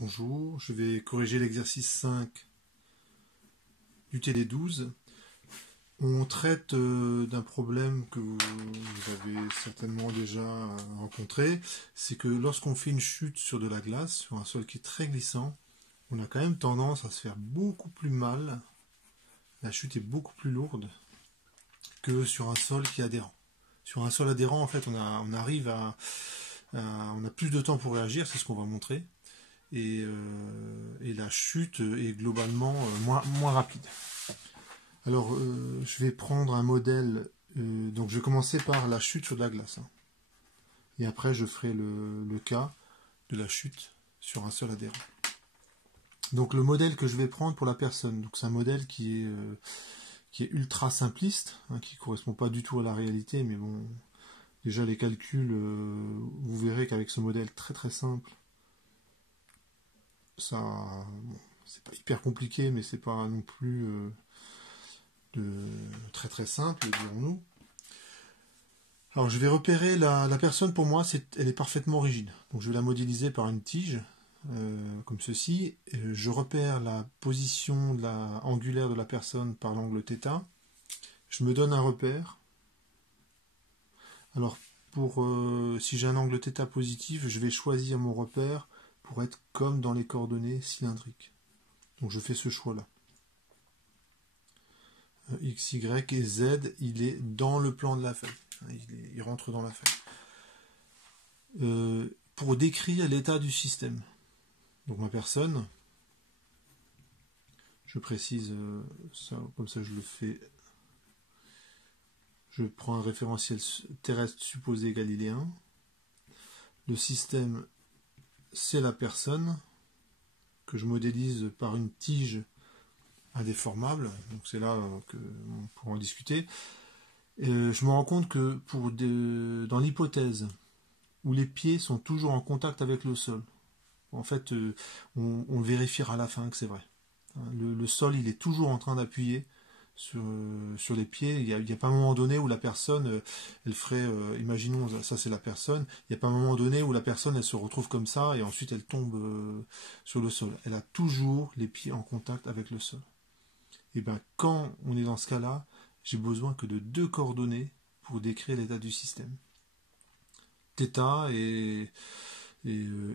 Bonjour, je vais corriger l'exercice 5 du TD12. On traite d'un problème que vous avez certainement déjà rencontré, c'est que lorsqu'on fait une chute sur de la glace, sur un sol qui est très glissant, on a quand même tendance à se faire beaucoup plus mal, la chute est beaucoup plus lourde que sur un sol qui est adhérent. Sur un sol adhérent, en fait, on arrive on a plus de temps pour réagir, c'est ce qu'on va montrer. Et la chute est globalement moins rapide. Alors, je vais prendre un modèle, donc je vais commencer par la chute sur de la glace. Hein. Et après, je ferai le cas de la chute sur un sol adhérent. Donc, le modèle que je vais prendre pour la personne, donc c'est un modèle qui est ultra simpliste, hein, qui ne correspond pas du tout à la réalité, mais bon, déjà les calculs, vous verrez qu'avec ce modèle très très simple, ça, bon, c'est pas hyper compliqué, mais c'est pas non plus très très simple, dirons-nous. Alors je vais repérer la personne, pour moi, elle est parfaitement rigide. Donc je vais la modéliser par une tige, comme ceci. Et je repère la position angulaire de la personne par l'angle θ. Je me donne un repère. Alors si j'ai un angle θ positif, je vais choisir mon repère pour être comme dans les coordonnées cylindriques. Donc je fais ce choix-là. X, Y et Z, il est dans le plan de la feuille. Il rentre dans la feuille. Pour décrire l'état du système. Donc ma personne, je précise ça, comme ça je le fais. Je prends un référentiel terrestre supposé galiléen. Le système, c'est la personne, que je modélise par une tige indéformable. Donc c'est là qu'on pourra en discuter. Je me rends compte que dans l'hypothèse où les pieds sont toujours en contact avec le sol, en fait, on vérifiera à la fin que c'est vrai. Le sol, il est toujours en train d'appuyer sur les pieds. Il n'y a pas un moment donné où la personne, elle ferait, imaginons, ça c'est la personne, il n'y a pas un moment donné où la personne, elle se retrouve comme ça et ensuite elle tombe sur le sol. Elle a toujours les pieds en contact avec le sol. Et bien, quand on est dans ce cas-là, j'ai besoin que de deux coordonnées pour décrire l'état du système. Θ et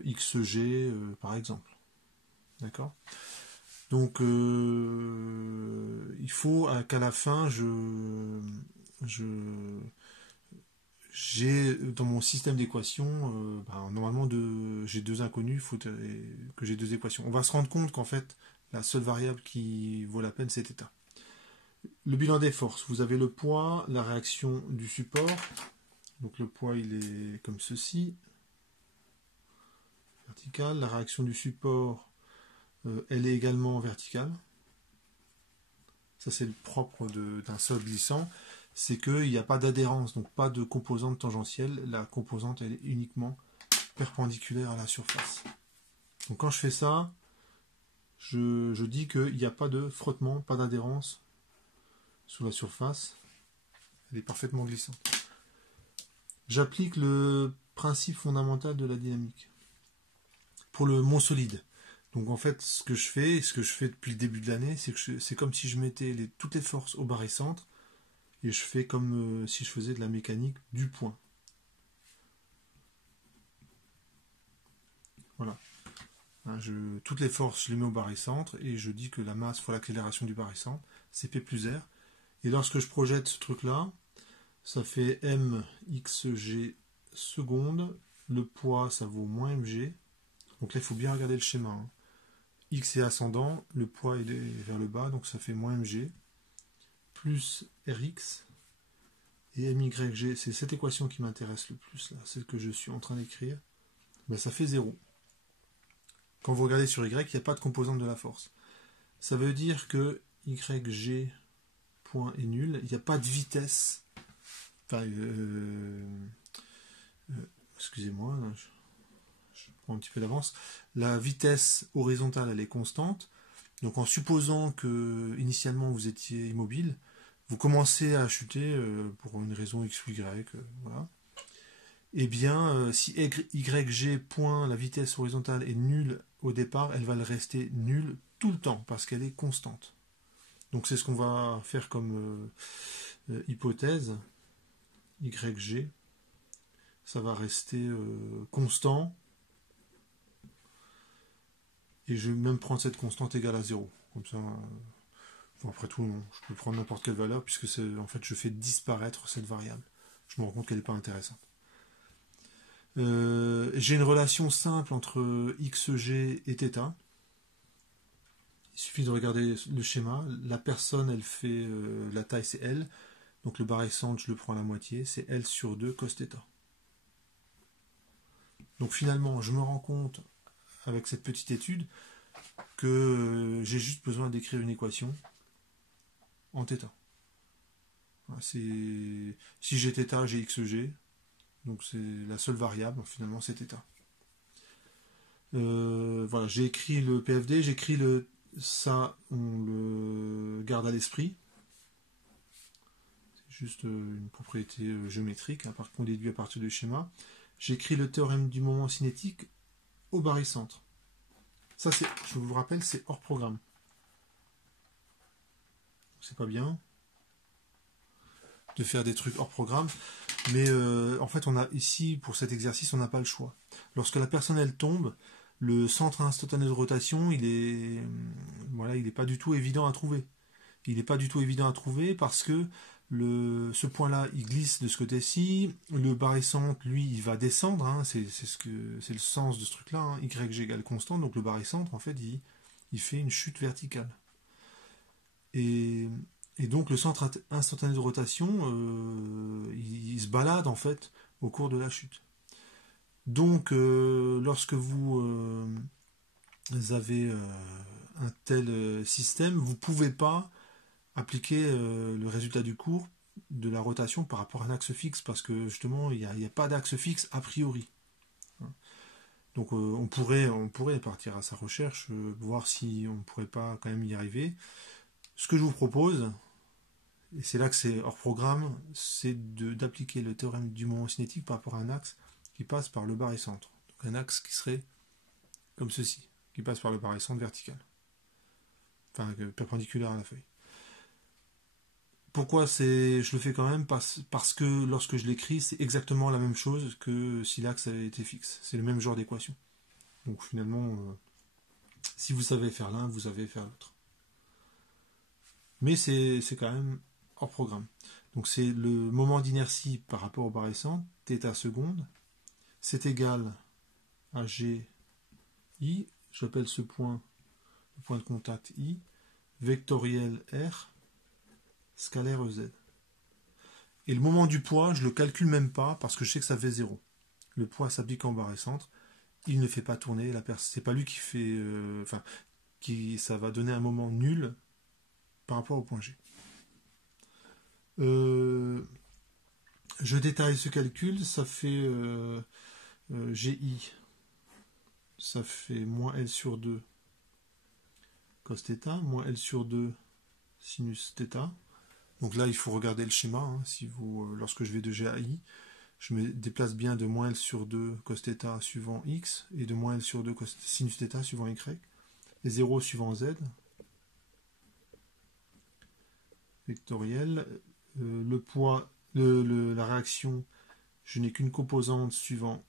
XG, par exemple. D'accord ? Donc, il faut qu'à la fin, j'ai dans mon système d'équations, normalement, j'ai deux inconnus, il faut que j'ai deux équations. On va se rendre compte qu'en fait, la seule variable qui vaut la peine, c'est θ. Le bilan des forces, vous avez le poids, la réaction du support. Donc le poids, il est comme ceci. Vertical. La réaction du support, elle est également verticale. Ça, c'est le propre d'un sol glissant. C'est qu'il n'y a pas d'adhérence, donc pas de composante tangentielle. La composante, elle est uniquement perpendiculaire à la surface. Donc quand je fais ça, je dis qu'il n'y a pas de frottement, pas d'adhérence sur la surface. Elle est parfaitement glissante. J'applique le principe fondamental de la dynamique pour le mont solide. Donc en fait, ce que je fais depuis le début de l'année, c'est comme si je mettais toutes les forces au barycentre et je fais comme si je faisais de la mécanique du point. Voilà. Toutes les forces, je les mets au barycentre et je dis que la masse fois l'accélération du barycentre, c'est P plus R. Et lorsque je projette ce truc-là, ça fait mxg secondes. Le poids, ça vaut moins mg. Donc là, il faut bien regarder le schéma. Hein. X est ascendant, le poids est vers le bas, donc ça fait moins mg. Plus rx. Et myg, c'est cette équation qui m'intéresse le plus, là, celle que je suis en train d'écrire. Ben, ça fait 0. Quand vous regardez sur y, il n'y a pas de composante de la force. Ça veut dire que yg point est nul, il n'y a pas de vitesse. Enfin, excusez-moi, je prends un petit peu d'avance. La vitesse horizontale, elle est constante. Donc en supposant que initialement vous étiez immobile, vous commencez à chuter pour une raison X ou Y. Voilà. eh bien, si YG point la vitesse horizontale est nulle au départ, elle va le rester nulle tout le temps parce qu'elle est constante. Donc c'est ce qu'on va faire comme hypothèse. YG, ça va rester constant. Et je vais même prendre cette constante égale à 0. Comme ça, après tout, non, je peux prendre n'importe quelle valeur puisque en fait je fais disparaître cette variable. Je me rends compte qu'elle n'est pas intéressante. J'ai une relation simple entre XG et θ. Il suffit de regarder le schéma. La personne, elle fait la taille, c'est L. Donc le barycentre, je le prends à la moitié. C'est L sur 2 cos θ. Donc finalement, je me rends compte, avec cette petite étude, que j'ai juste besoin d'écrire une équation en θ. Si j'ai θ, j'ai XG. Donc c'est la seule variable, finalement, c'est θ. Voilà, j'ai écrit le PFD, j'écris ça, on le garde à l'esprit. C'est juste une propriété géométrique, qu'on déduit à partir du schéma. J'écris le théorème du moment cinétique au barycentre. Ça, je vous rappelle, c'est hors programme. C'est pas bien de faire des trucs hors programme, mais en fait, on a ici, pour cet exercice, on n'a pas le choix. Lorsque la personne, elle tombe, le centre instantané de rotation, il est pas du tout évident à trouver. Il n'est pas du tout évident à trouver parce que ce point-là, il glisse de ce côté-ci. Le barycentre, lui, il va descendre. Hein, c'est le sens de ce truc-là. Hein, YG égale constant. Donc le barycentre, en fait, il fait une chute verticale. Et donc le centre instantané de rotation, il se balade, en fait, au cours de la chute. Donc, lorsque vous avez un tel système, vous ne pouvez pas appliquer le résultat du cours de la rotation par rapport à un axe fixe, parce que justement, il n'y a pas d'axe fixe a priori. Donc on pourrait partir à sa recherche, voir si on ne pourrait pas quand même y arriver. Ce que je vous propose, et c'est là que c'est hors programme, c'est d'appliquer le théorème du moment cinétique par rapport à un axe qui passe par le barycentre. Donc un axe qui serait comme ceci, qui passe par le barycentre vertical. Enfin, perpendiculaire à la feuille. Pourquoi je le fais quand même parce que lorsque je l'écris, c'est exactement la même chose que si l'axe avait été fixe. C'est le même genre d'équation. Donc finalement, si vous savez faire l'un, vous savez faire l'autre. Mais c'est quand même hors programme. Donc c'est le moment d'inertie par rapport au barycentre, θ seconde, c'est égal à G I, j'appelle ce point le point de contact I, vectoriel R, scalaire Z. Et le moment du poids, je ne le calcule même pas parce que je sais que ça fait 0. Le poids s'applique en barycentre, il ne fait pas tourner, c'est pas lui qui fait... ça va donner un moment nul par rapport au point G. Je détaille ce calcul, ça fait GI, ça fait moins L sur 2 cos θ, moins L sur 2 sinus θ. Donc là, il faut regarder le schéma. Hein, lorsque je vais de G à I, je me déplace bien de moins L sur 2 cos θ suivant X et de moins L sur 2 sinus θ suivant Y. Et 0 suivant Z. Vectoriel. Le poids, la réaction, je n'ai qu'une composante suivant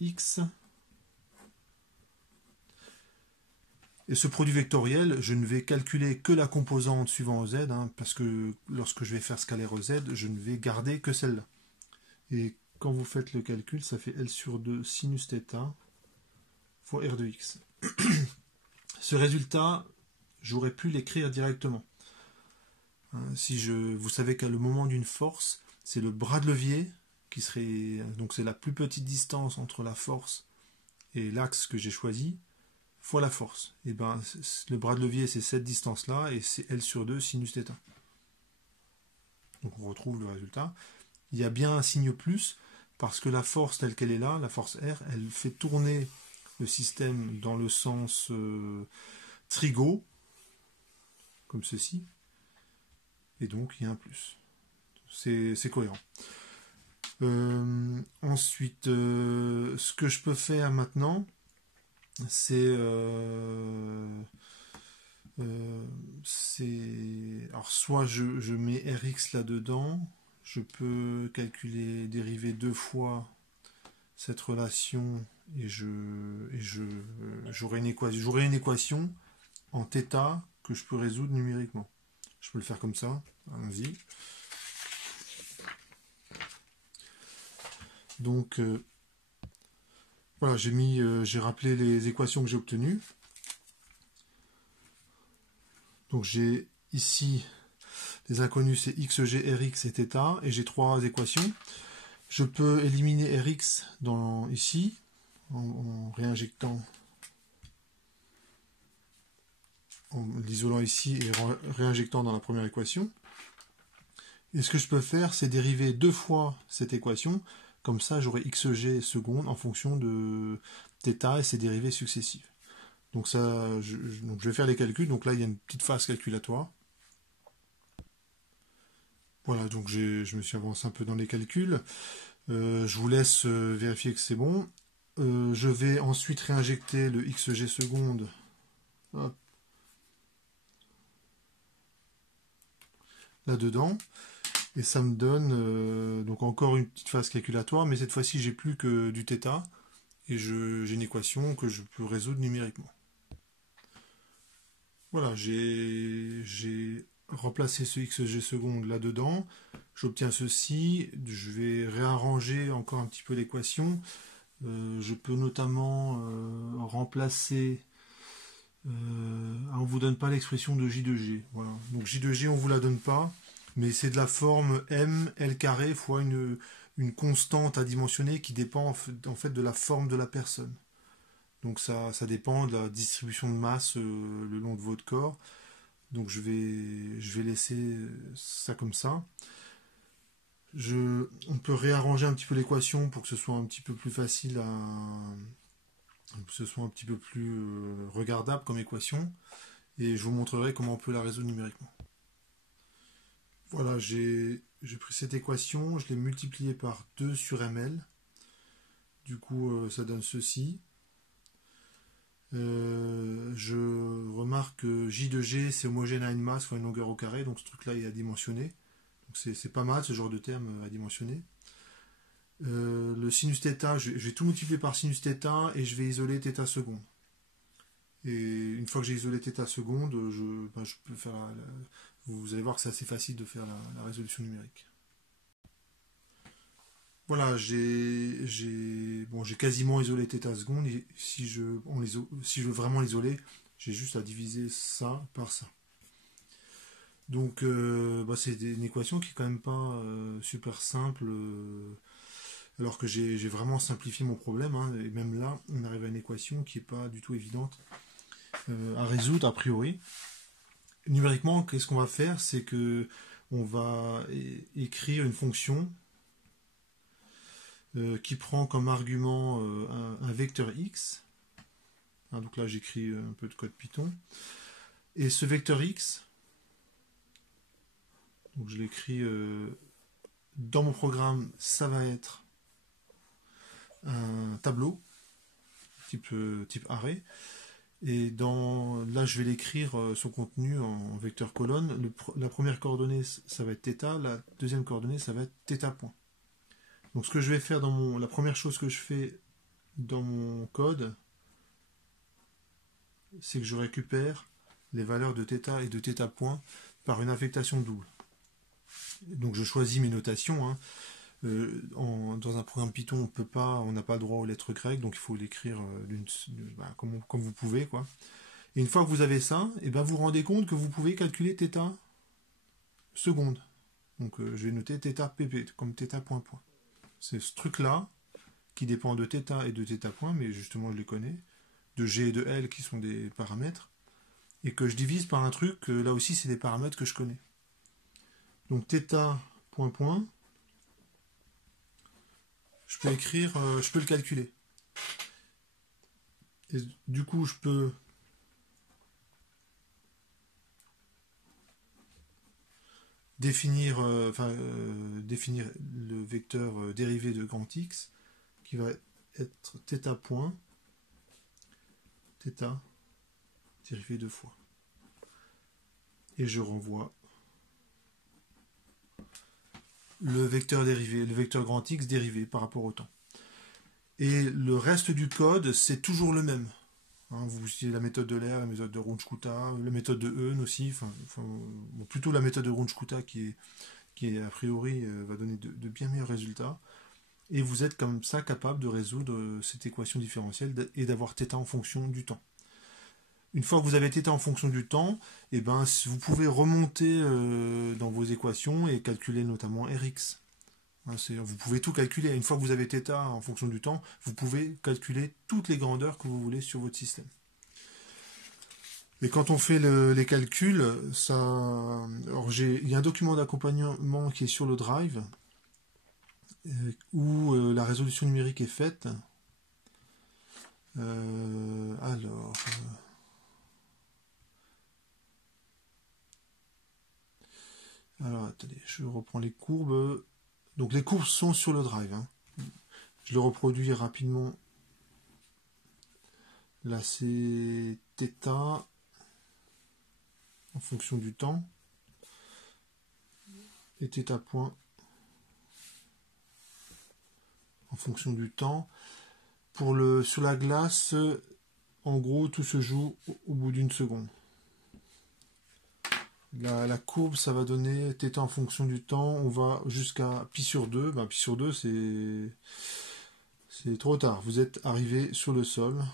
X. Et ce produit vectoriel, je ne vais calculer que la composante suivant Z, hein, parce que lorsque je vais faire scalaire Z, je ne vais garder que celle-là. Et quand vous faites le calcul, ça fait L sur 2 sinus θ fois R de X. Ce résultat, j'aurais pu l'écrire directement. Vous savez qu'à le moment d'une force, c'est le bras de levier qui serait... Donc c'est la plus petite distance entre la force et l'axe que j'ai choisi, fois la force. Et ben, le bras de levier, c'est cette distance-là, et c'est L sur 2 sinus θ. Donc on retrouve le résultat. Il y a bien un signe plus, parce que la force telle qu'elle est là, la force R, elle fait tourner le système dans le sens trigo, comme ceci, et donc il y a un plus. C'est cohérent. Ensuite, ce que je peux faire maintenant, c'est alors soit je mets Rx là-dedans, je peux calculer, dériver deux fois cette relation et j'aurai une équation en θ que je peux résoudre numériquement. Je peux le faire comme ça, allons-y. Donc voilà, j'ai rappelé les équations que j'ai obtenues. Donc j'ai ici les inconnus, c'est xg, rx et θ, et j'ai trois équations. Je peux éliminer rx ici, en réinjectant, en l'isolant ici et réinjectant dans la première équation. Et ce que je peux faire, c'est dériver deux fois cette équation. Comme ça, j'aurai xg seconde en fonction de θ et ses dérivées successives. Donc ça, je vais faire les calculs. Donc là, il y a une petite phase calculatoire. Voilà, donc je me suis avancé un peu dans les calculs. Je vous laisse vérifier que c'est bon. Je vais ensuite réinjecter le xg seconde. Hop. Là-dedans. Et ça me donne donc encore une petite phase calculatoire, mais cette fois-ci, j'ai plus que du θ. Et j'ai une équation que je peux résoudre numériquement. Voilà, j'ai remplacé ce xg seconde là-dedans. J'obtiens ceci. Je vais réarranger encore un petit peu l'équation. Je peux notamment remplacer... on ne vous donne pas l'expression de J de G. Voilà. Donc J de G, on ne vous la donne pas. Mais c'est de la forme m, L carré fois une constante adimensionnée qui dépend en fait de la forme de la personne. Donc ça dépend de la distribution de masse le long de votre corps. Donc je vais laisser ça comme ça. On peut réarranger un petit peu l'équation pour que ce soit un petit peu plus facile que ce soit un petit peu plus regardable comme équation. Et je vous montrerai comment on peut la résoudre numériquement. Voilà, j'ai pris cette équation, je l'ai multipliée par 2 sur ml. Du coup, ça donne ceci. Je remarque que J de G, c'est homogène à une masse fois une longueur au carré, donc ce truc-là est adimensionné. Donc c'est pas mal ce genre de terme adimensionné. Le sinus θ, je vais tout multiplier par sinus θ et je vais isoler θ seconde. Et une fois que j'ai isolé θ seconde, je peux faire vous allez voir que c'est assez facile de faire la résolution numérique. Voilà, j'ai quasiment isolé θ seconde. Et si je veux vraiment l'isoler, j'ai juste à diviser ça par ça. Donc, c'est une équation qui est quand même pas super simple, alors que j'ai vraiment simplifié mon problème. Hein, et même là, on arrive à une équation qui n'est pas du tout évidente à résoudre a priori. Numériquement, qu'est-ce qu'on va faire? C'est que on va écrire une fonction qui prend comme argument un vecteur x. Hein, donc là, j'écris un peu de code Python. Et ce vecteur x, donc je l'écris dans mon programme, ça va être un tableau type array. Et là, je vais l'écrire son contenu en vecteur colonne. La première coordonnée, ça va être θ. La deuxième coordonnée, ça va être θ point. Donc, ce que je vais faire la première chose que je fais dans mon code, c'est que je récupère les valeurs de θ et de θ point par une affectation double. Donc, je choisis mes notations. Hein. Dans un programme Python, on n'a pas le droit aux lettres grecques, donc il faut l'écrire comme vous pouvez, quoi. Et une fois que vous avez ça, et ben vous vous rendez compte que vous pouvez calculer θ seconde. Donc je vais noter θ pp comme θ point point. C'est ce truc-là qui dépend de θ et de θ point, mais justement je les connais, de g et de l qui sont des paramètres, et que je divise par un truc, là aussi c'est des paramètres que je connais. Donc θ point point, je peux le calculer. Et du coup, je peux définir le vecteur dérivé de grand X, qui va être θ point, θ dérivé 2 fois. Et je renvoie le vecteur dérivé, le vecteur grand X dérivé par rapport au temps. Et le reste du code, c'est toujours le même. Hein, vous utilisez la méthode de Lair, la méthode de Runge-Kutta, la méthode de Eun aussi, bon, plutôt la méthode de Runge-Kutta qui a priori va donner de bien meilleurs résultats. Et vous êtes comme ça capable de résoudre cette équation différentielle et d'avoir θ en fonction du temps. Une fois que vous avez θ en fonction du temps, eh ben, vous pouvez remonter dans vos équations et calculer notamment Rx. Hein, vous pouvez tout calculer. Une fois que vous avez θ en fonction du temps, vous pouvez calculer toutes les grandeurs que vous voulez sur votre système. Et quand on fait les calculs, il y a un document d'accompagnement qui est sur le Drive, où la résolution numérique est faite. Alors, attendez, je reprends les courbes. Donc les courbes sont sur le Drive. Hein. Je le reproduis rapidement. Là, c'est θ en fonction du temps. Et θ point en fonction du temps. Sur la glace, en gros, tout se joue au bout d'une seconde. La courbe, ça va donner θ en fonction du temps. On va jusqu'à pi sur 2. Ben, pi sur 2, c'est trop tard. Vous êtes arrivé sur le sol.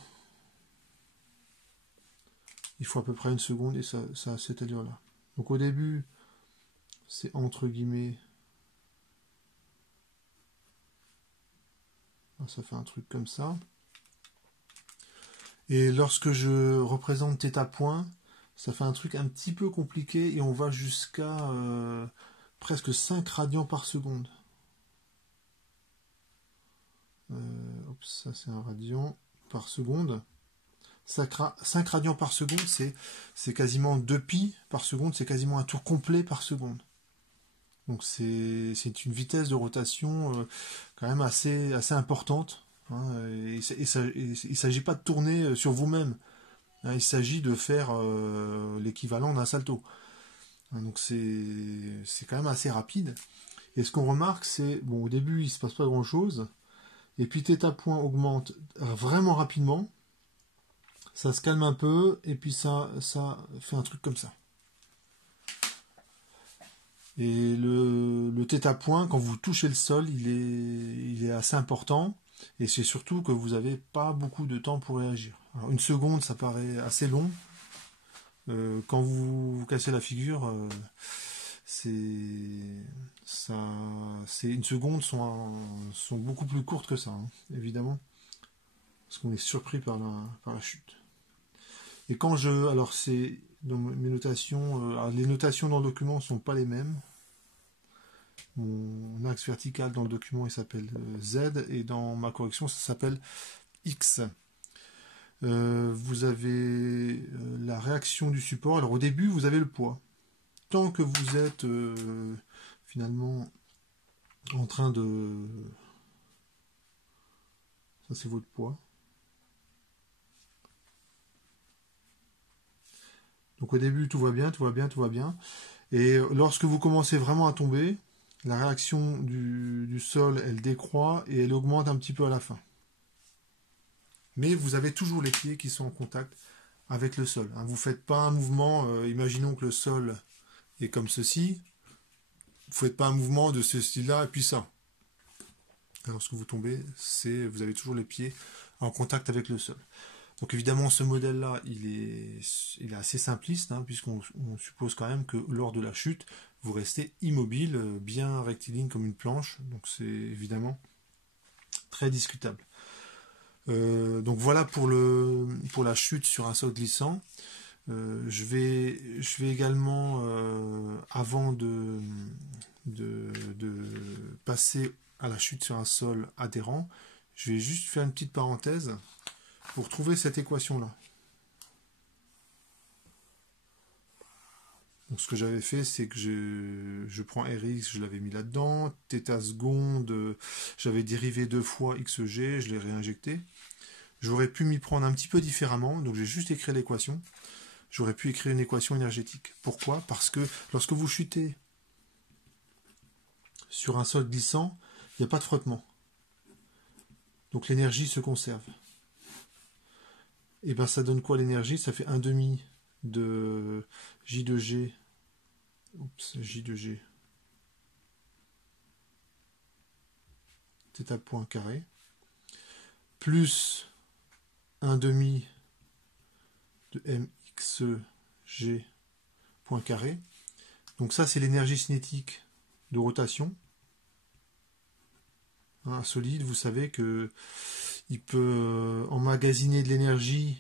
Il faut à peu près une seconde et ça a cette allure-là. Donc au début, c'est entre guillemets. Ça fait un truc comme ça. Et lorsque je représente θ point, ça fait un truc un petit peu compliqué et on va jusqu'à presque 5 radians par seconde. Ça c'est un radian par seconde. 5 radians par seconde, c'est quasiment 2 pi par seconde, c'est quasiment un tour complet par seconde. Donc c'est une vitesse de rotation quand même assez importante. Hein, et il ne s'agit pas de tourner sur vous-même. Hein, il s'agit de faire l'équivalent d'un salto. Hein, donc c'est quand même assez rapide. Et ce qu'on remarque, c'est, bon, au début, il ne se passe pas grand-chose. Et puis θ point augmente vraiment rapidement. Ça se calme un peu. Et puis ça fait un truc comme ça. Et le θ point, quand vous touchez le sol, il est assez important. Et c'est surtout que vous n'avez pas beaucoup de temps pour réagir. Alors, une seconde, ça paraît assez long. Quand vous cassez la figure, une seconde sont beaucoup plus courtes que ça, hein, évidemment. Parce qu'on est surpris par la chute. Et quand alors c'est dans mes notations, les notations dans le document ne sont pas les mêmes. Mon axe vertical dans le document il s'appelle Z et dans ma correction ça s'appelle X. Vous avez la réaction du support. Alors au début vous avez le poids. Tant que vous êtes finalement en train de... Ça c'est votre poids. Donc au début tout va bien, tout va bien, tout va bien. Et lorsque vous commencez vraiment à tomber, la réaction du sol, elle décroît et elle augmente un petit peu à la fin. Mais vous avez toujours les pieds qui sont en contact avec le sol. Hein. Vous ne faites pas un mouvement, imaginons que le sol est comme ceci. Vous ne faites pas un mouvement de ce style-là et puis ça. Lorsque vous tombez, vous avez toujours les pieds en contact avec le sol. Donc évidemment, ce modèle-là, il est assez simpliste, hein, puisqu'on suppose quand même que lors de la chute, vous restez immobile, bien rectiligne comme une planche. Donc c'est évidemment très discutable. Donc voilà pour la chute sur un sol glissant. Je vais également, avant de passer à la chute sur un sol adhérent, je vais juste faire une petite parenthèse pour trouver cette équation-là. Donc ce que j'avais fait, c'est que je prends Rx, je l'avais mis là-dedans, θ seconde, j'avais dérivé 2 fois xg, je l'ai réinjecté. J'aurais pu m'y prendre un petit peu différemment, donc j'ai juste écrit l'équation. J'aurais pu écrire une équation énergétique. Pourquoi? Parce que lorsque vous chutez sur un sol glissant, il n'y a pas de frottement. Donc l'énergie se conserve. Et bien ça donne quoi l'énergie? Ça fait 1 demi de J de G. Oups, J de G. θ point carré. Plus 1 demi de mxg point carré. Donc ça c'est l'énergie cinétique de rotation. Un solide, vous savez que il peut emmagasiner de l'énergie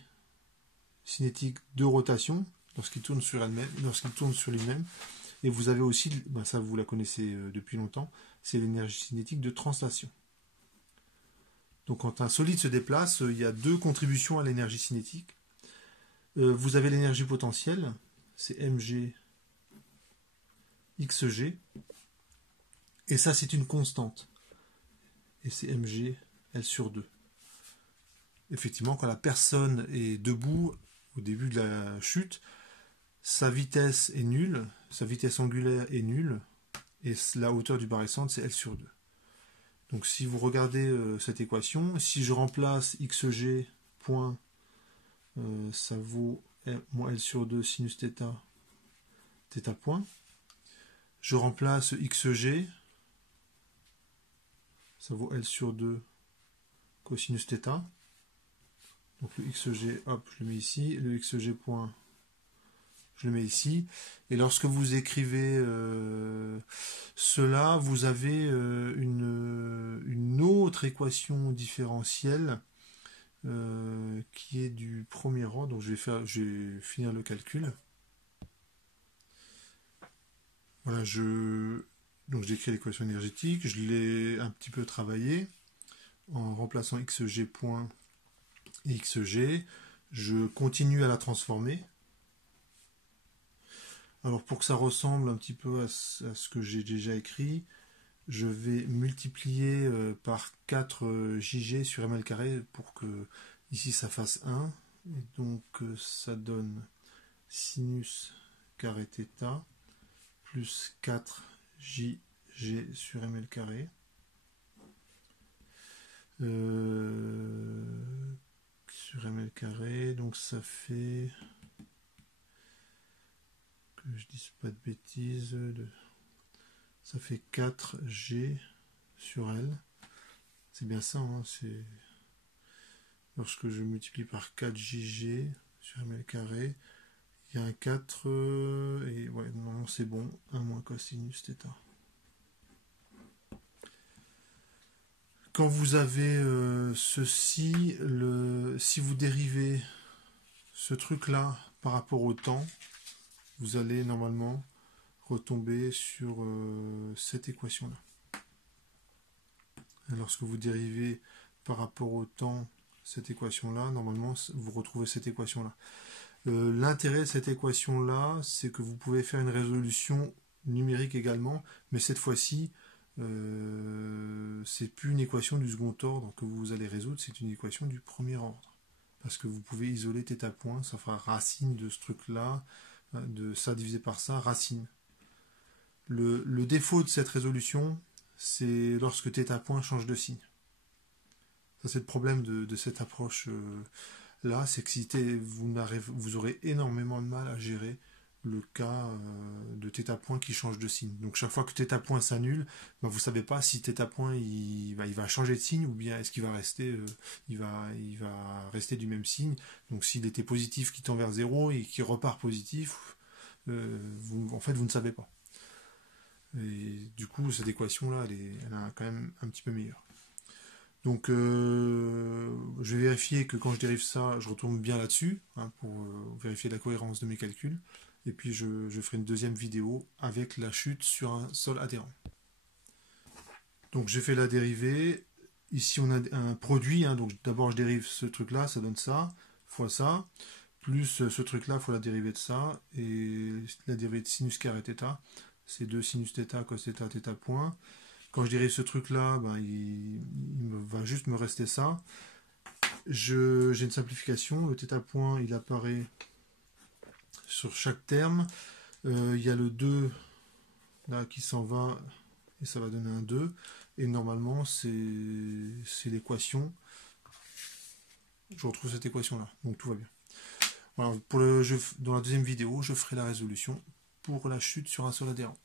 cinétique de rotation lorsqu'il tourne sur elle-même, lorsqu'il tourne sur lui-même. Et vous avez aussi, ben ça vous la connaissez depuis longtemps, c'est l'énergie cinétique de translation. Donc quand un solide se déplace, il y a 2 contributions à l'énergie cinétique. Vous avez l'énergie potentielle, c'est mg xg, et ça c'est une constante. Et c'est mg L sur 2. Effectivement, quand la personne est debout au début de la chute, sa vitesse est nulle, sa vitesse angulaire est nulle, et la hauteur du barré-centre c'est L sur 2. Donc si vous regardez cette équation, si je remplace xg point, ça vaut moins L sur 2 sinus θ, θ point. Je remplace xg, ça vaut L sur 2 cosinus θ. Donc le xg, hop, je le mets ici, le xg point, je le mets ici. Et lorsque vous écrivez cela, vous avez une autre équation différentielle qui est du premier ordre. Donc je vais finir le calcul. Voilà, donc j'écris l'équation énergétique, je l'ai un petit peu travaillé en remplaçant xg point et xg. Je continue à la transformer. Alors pour que ça ressemble un petit peu à ce que j'ai déjà écrit, je vais multiplier par 4 JG sur ml carré pour que ici ça fasse 1. Et donc ça donne sinus carré θ plus 4 JG sur ml carré. Sur ml carré, donc ça fait, que je dise pas de bêtises, ça fait 4G sur L. C'est bien ça, hein, c'est lorsque je multiplie par 4JG sur ml carré, il y a un 4, et ouais, non, c'est bon, 1 moins cosinus θ. Quand vous avez ceci, si vous dérivez ce truc-là par rapport au temps, vous allez normalement retomber sur cette équation-là. Lorsque vous dérivez par rapport au temps cette équation-là, normalement vous retrouvez cette équation-là. L'intérêt de cette équation-là, c'est que vous pouvez faire une résolution numérique également, mais cette fois-ci, c'est plus une équation du second ordre que vous allez résoudre, c'est une équation du premier ordre. Parce que vous pouvez isoler θ point, ça fera racine de ce truc-là, de ça divisé par ça, racine. Le défaut de cette résolution, c'est lorsque θ point change de signe. Ça c'est le problème de cette approche là, c'est que vous aurez énormément de mal à gérer le cas de θ point qui change de signe. Donc chaque fois que θ point s'annule, ben, vous ne savez pas si θ point il va changer de signe ou bien est-ce qu'il va rester il va rester du même signe. Donc s'il était positif qui tend vers 0 et qui repart positif, en fait vous ne savez pas. Et du coup cette équation là elle est quand même un petit peu meilleure. Donc je vais vérifier que quand je dérive ça, je retourne bien là-dessus, hein, pour vérifier la cohérence de mes calculs. Et puis je ferai une deuxième vidéo avec la chute sur un sol adhérent. Donc j'ai fait la dérivée. Ici on a un produit, hein, donc d'abord je dérive ce truc-là, ça donne ça, fois ça, plus ce truc-là, il faut la dérivée de ça, et la dérivée de sinus carré θ, c'est 2 sinus θ, cos θ, θ point. Quand je dérive ce truc-là, ben, va juste me rester ça. J'ai une simplification, le θ point, il apparaît sur chaque terme. Il y a le 2 là qui s'en va, et ça va donner un 2. Et normalement, c'est l'équation. Je retrouve cette équation-là, donc tout va bien. Voilà, pour le jeu, dans la deuxième vidéo, je ferai la résolution pour la chute sur un sol adhérent.